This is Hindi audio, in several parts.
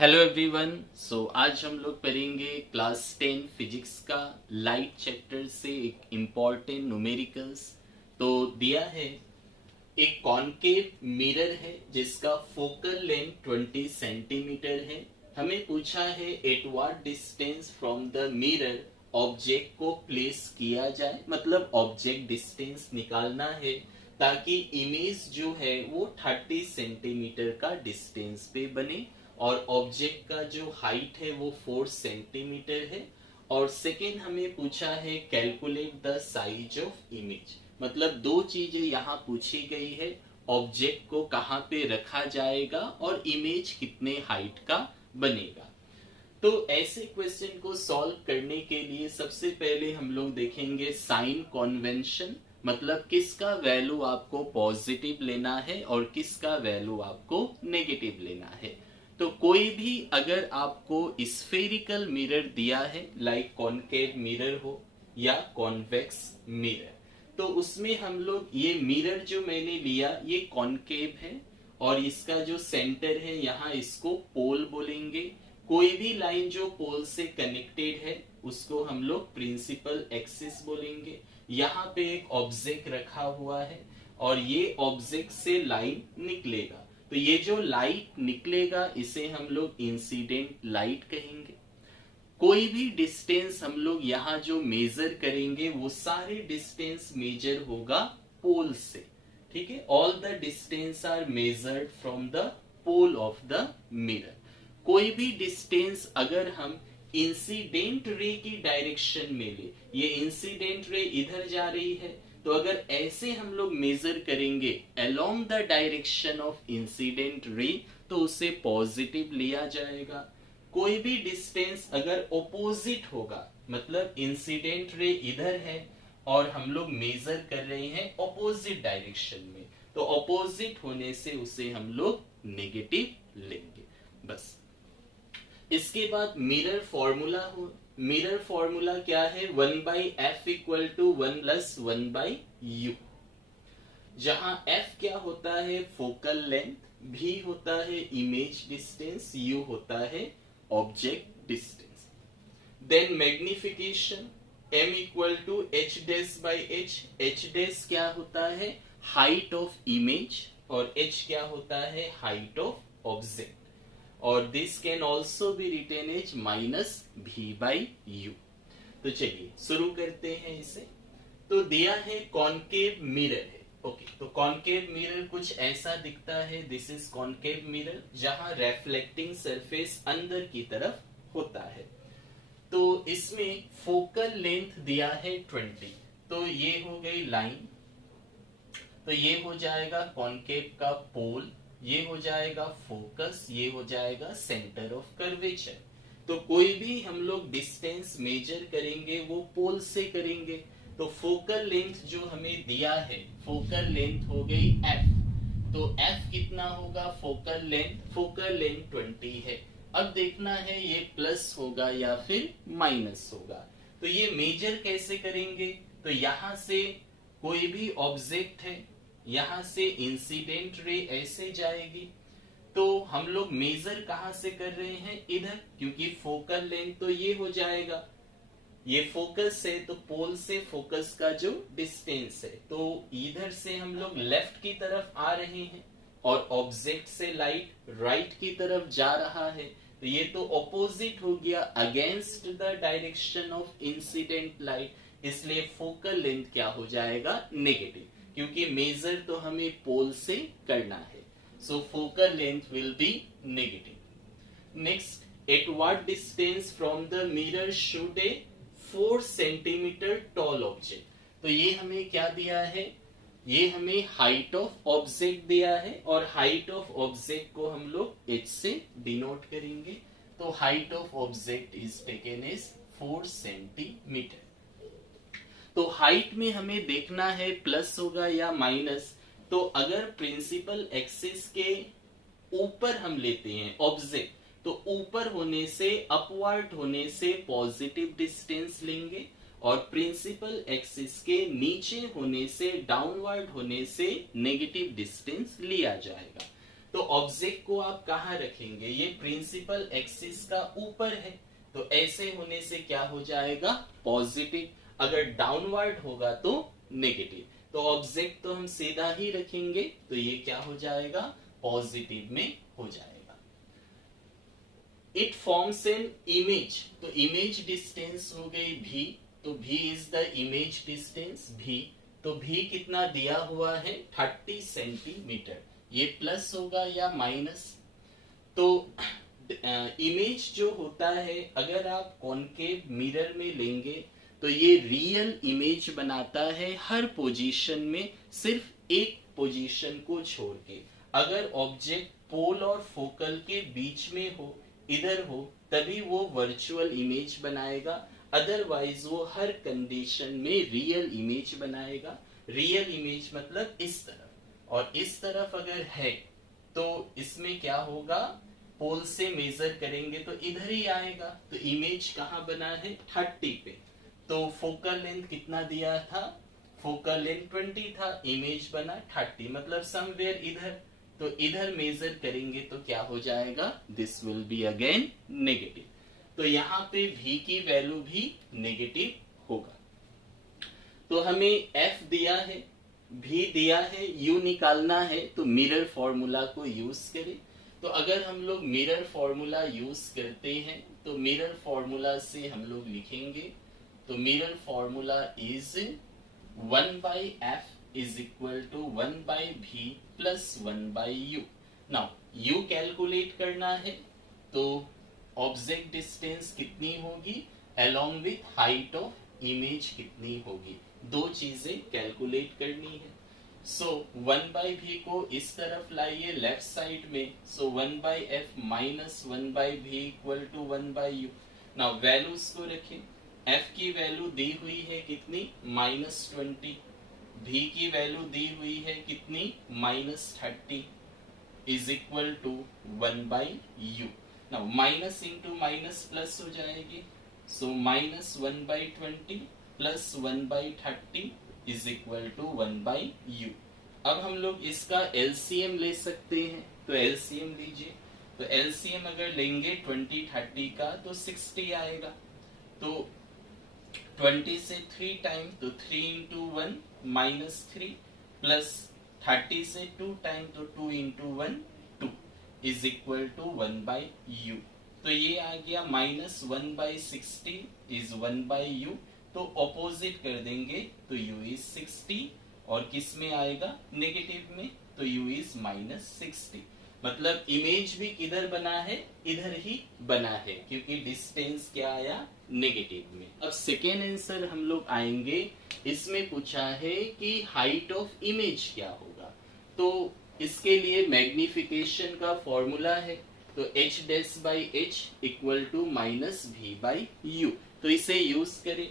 Hello everyone. आज हम लोग पढ़ेंगे क्लास 10 फिजिक्स का लाइट चैप्टर से एक इम्पॉर्टेंट न्यूमेरिकल्स। तो दिया है एक कॉनकेव मिरर है जिसका फोकल लेंथ 20 सेंटीमीटर है। हमें पूछा है eight what distance from the mirror object को प्लेस किया जाए, मतलब ऑब्जेक्ट डिस्टेंस निकालना है ताकि इमेज जो है वो 30 सेंटीमीटर का डिस्टेंस पे बने और ऑब्जेक्ट का जो हाइट है वो 4 सेंटीमीटर है। और सेकेंड हमें पूछा है calculate the size of image, मतलब दो चीजें यहाँ पूछी गई है, ऑब्जेक्ट को कहाँ पे रखा जाएगा और इमेज कितने हाइट का बनेगा। तो ऐसे क्वेश्चन को सॉल्व करने के लिए सबसे पहले हम लोग देखेंगे साइन कन्वेंशन, मतलब किसका वैल्यू आपको पॉजिटिव लेना है और किसका वैल्यू आपको नेगेटिव लेना है। तो कोई भी अगर आपको स्फेरिकल मिरर दिया है, लाइक कॉनकेव मिरर हो या कॉन्वेक्स मिरर, तो उसमें हम लोग ये मिरर जो मैंने लिया ये कॉनकेव है और इसका जो सेंटर है यहाँ इसको पोल बोलेंगे। कोई भी लाइन जो पोल से कनेक्टेड है उसको हम लोग प्रिंसिपल एक्सिस बोलेंगे। यहाँ पे एक ऑब्जेक्ट रखा हुआ है और ये ऑब्जेक्ट से लाइन निकलेगा, तो ये जो लाइट निकलेगा इसे हम लोग इंसिडेंट लाइट कहेंगे। कोई भी डिस्टेंस हम लोग यहाँ जो मेजर करेंगे वो सारे डिस्टेंस मेजर होगा पोल से, ठीक है। All the distance are measured from the pole of the mirror. कोई भी डिस्टेंस अगर हम इंसिडेंट रे की डायरेक्शन में ले, ये इंसिडेंट रे इधर जा रही है, तो अगर ऐसे हम लोग मेजर करेंगे along the direction of incident ray तो उसे पॉजिटिव लिया जाएगा। कोई भी डिस्टेंस अगर ओपोजिट होगा, मतलब इंसिडेंट रे इधर है और हम लोग मेजर कर रहे हैं ऑपोजिट डायरेक्शन में, तो ऑपोजिट होने से उसे हम लोग नेगेटिव लेंगे। बस इसके बाद मिरर फॉर्मूला हो, मिरर फॉर्मूला क्या है, 1/f equal to 1 plus 1/u, जहां f क्या होता है फोकल लेंथ, v होता है इमेज डिस्टेंस, u होता है object distance. Then magnification m equal to h dash by h, h dash क्या होता है हाइट ऑफ इमेज और h क्या होता है हाइट ऑफ ऑब्जेक्ट, और this can also be written as minus v/u। तो चलिए शुरू करते हैं इसे। तो दिया है कॉनकेव मिरर है, ओके। तो कॉनकेव मिरर कुछ ऐसा दिखता है, दिस इज कॉनकेव मिरर, जहां रेफ्लेक्टिंग सरफेस अंदर की तरफ होता है। तो इसमें फोकल लेंथ दिया है 20, तो ये हो गई लाइन, तो ये हो जाएगा कॉनकेव का पोल, ये हो जाएगा फोकस, ये हो जाएगा सेंटर ऑफ कर्वेचर। तो कोई भी हम लोग डिस्टेंस मेजर करेंगे वो पोल से करेंगे। तो फोकल लेंथ जो हमें दिया है, फोकल लेंथ हो गई f, तो f कितना होगा फोकल लेंथ 20 है। अब देखना है ये प्लस होगा या फिर माइनस होगा। तो ये मेजर कैसे करेंगे, तो यहां से कोई भी ऑब्जेक्ट है, यहां से इंसिडेंट रे ऐसे जाएगी, तो हम लोग मेजर कहां से कर रहे हैं इधर, क्योंकि फोकल लेंथ तो ये हो जाएगा, ये फोकस है तो पोल से फोकस का जो डिस्टेंस है, तो इधर से हम लोग लेफ्ट की तरफ आ रहे हैं और ऑब्जेक्ट से लाइट राइट की तरफ जा रहा है, तो ये तो ऑपोजिट हो गया against the direction of incident light, इसलिए फोकल लेंथ क्या हो जाएगा नेगेटिव, क्योंकि मेजर तो हमें पोल से करना है। So focal length will be negative. Next, at what distance from the mirror should a 4 centimetre tall object, तो ये हमें क्या दिया है, ये हमें हाइट ऑफ ऑब्जेक्ट दिया है और हाइट ऑफ ऑब्जेक्ट को हम लोग h से डिनोट करेंगे। तो height of object is taken as 4 centimetre. तो हाइट में हमें देखना है प्लस होगा या माइनस, तो अगर प्रिंसिपल एक्सिस के ऊपर हम लेते हैं ऑब्जेक्ट, तो ऊपर होने से अपवर्ड होने से पॉजिटिव डिस्टेंस लेंगे और प्रिंसिपल एक्सिस के नीचे होने से डाउनवर्ड होने से नेगेटिव डिस्टेंस लिया जाएगा। तो ऑब्जेक्ट को आप कहाँ रखेंगे, ये प्रिंसिपल एक्सिस का ऊपर है, तो ऐसे होने से क्या हो जाएगा, पॉजिटिव। अगर डाउनवर्ड होगा तो नेगेटिव। तो ऑब्जेक्ट तो हम सीधा ही रखेंगे, तो ये क्या हो जाएगा, पॉजिटिव में हो जाएगा। इट फॉर्म्स एन इमेज, तो इमेज डिस्टेंस हो गई भी, तो भी इज द इमेज डिस्टेंस भी। तो भी कितना दिया हुआ है, 30 सेंटीमीटर। ये प्लस होगा या माइनस। तो इमेज जो होता है, अगर आप कॉनकेव मिरर में लेंगे तो ये रियल इमेज बनाता है हर पोजीशन में, सिर्फ एक पोजीशन को छोड़ के। अगर ऑब्जेक्ट पोल और फोकल के बीच में हो, इधर हो, तभी वो वर्चुअल इमेज बनाएगा, अदरवाइज वो हर कंडीशन में रियल इमेज बनाएगा। रियल इमेज मतलब इस तरफ, और इस तरफ अगर है तो इसमें क्या होगा, पोल से मेजर करेंगे तो इधर ही आएगा। तो इमेज कहाँ बना है, 30 पे। तो फोकल लेंथ कितना दिया था, फोकल लेंथ 20 था, इमेज बना 30, मतलब समवेयर इधर। तो इधर मेजर करेंगे तो क्या हो जाएगा, this will be again negative. तो यहाँ पे v की वैल्यू भी नेगेटिव होगा। तो हमें f दिया है, v दिया है, u निकालना है, तो मिरर फॉर्मूला को यूज करें। तो अगर हम लोग मिरर फॉर्मूला यूज करते हैं तो मिरर फॉर्मूला से हम लोग लिखेंगे, तो mirror formula is 1/f is equal to 1/v plus 1/u। Now u calculate करना है, तो ऑब्जेक्ट डिस्टेंस कितनी होगी along with height of image कितनी होगी, दो चीजें कैलकुलेट करनी है। सो 1/v को इस तरफ लाइए लेफ्ट साइड में, so 1/f minus 1/v equal to 1/u। Now values को रखें, f की वैल्यू दी हुई है कितनी, -20, v की वैल्यू दी हुई है कितनी, -30 is equal to 1/u। Now minus into minus plus हो जाएगी, so -1/20 plus 1/30 is equal to 1/u। अब हम लोग इसका एलसीएम ले सकते हैं, तो एलसीएम लीजिए। तो एलसीएम अगर लेंगे 20 30 का तो 60 आएगा। तो 20 से 3 टाइम, तो 3 इंटू 1 -3 प्लस 30 से 2 टाइम, तो 2 into 1 2 is equal to 1/u। तो ये आ गया -1/60 इज 1/u। तो ऑपोजिट कर देंगे तो u इज 60, और किस में आएगा, नेगेटिव में, तो u इज -60। मतलब इमेज भी किधर बना है, इधर ही बना है, क्योंकि डिस्टेंस क्या आया, नेगेटिव में। अब सेकेंड आंसर हम लोग आएंगे, इसमें पूछा है कि हाइट ऑफ इमेज क्या होगा। तो इसके लिए मैग्निफिकेशन का फॉर्मूला है, तो h'/h इक्वल टू -v/u। तो इसे यूज करें,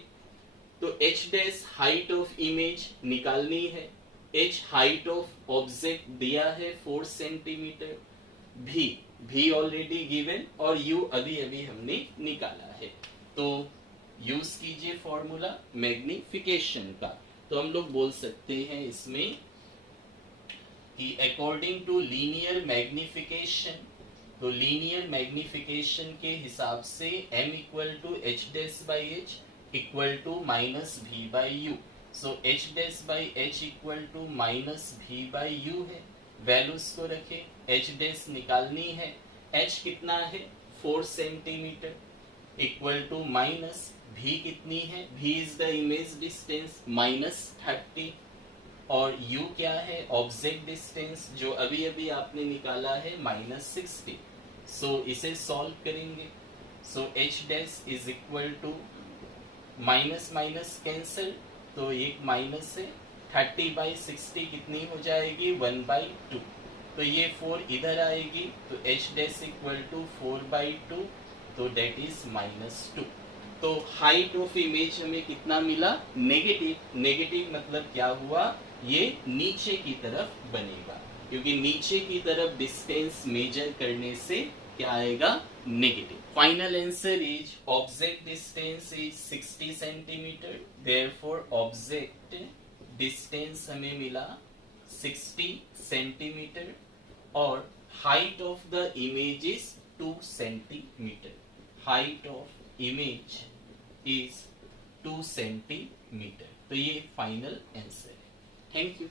तो h' हाइट ऑफ इमेज निकालनी है, h हाइट ऑफ ऑब्जेक्ट दिया है 4 सेंटीमीटर, v ऑलरेडी गिवन, और u अभी अभी हमने निकाला है। तो यूज कीजिए फॉर्मूला मैग्निफिकेशन का। तो हम लोग बोल सकते हैं इसमें कि अकॉर्डिंग टू लीनियर मैग्निफिकेशन, तो लीनियर मैग्निफिकेशन के हिसाब से m equal to h'/h equal to -v/u। So h'/h equal to -v/u है। वैल्यूज को रखें, h' निकालनी है, h कितना है 4 centimetre equal to minus v कितनी है, v is the image distance -30, और u क्या है, ऑब्जेक्ट डिस्टेंस जो अभी अभी आपने निकाला है -60। सो इसे सॉल्व करेंगे, so h' is equal to minus minus cancel, तो एक माइनस है, 30/60 कितनी हो जाएगी, 1/2। तो ये 4 इधर आएगी, तो h' इक्वल टू 4/2, तो डेट इज -2। तो हाइट ऑफ इमेज हमें कितना मिला, नेगेटिव। नेगेटिव मतलब क्या हुआ, ये नीचे की तरफ बनेगा, क्योंकि नीचे की तरफ डिस्टेंस मेजर करने से क्या आएगा, negative. Final answer is object distance is 60 centimetre, therefore object distance हमें मिला 60 सेंटीमीटर, और height of the image is 2 centimetre. Height of image is 2 centimetre. तो ये फाइनल आंसर है. Thank you.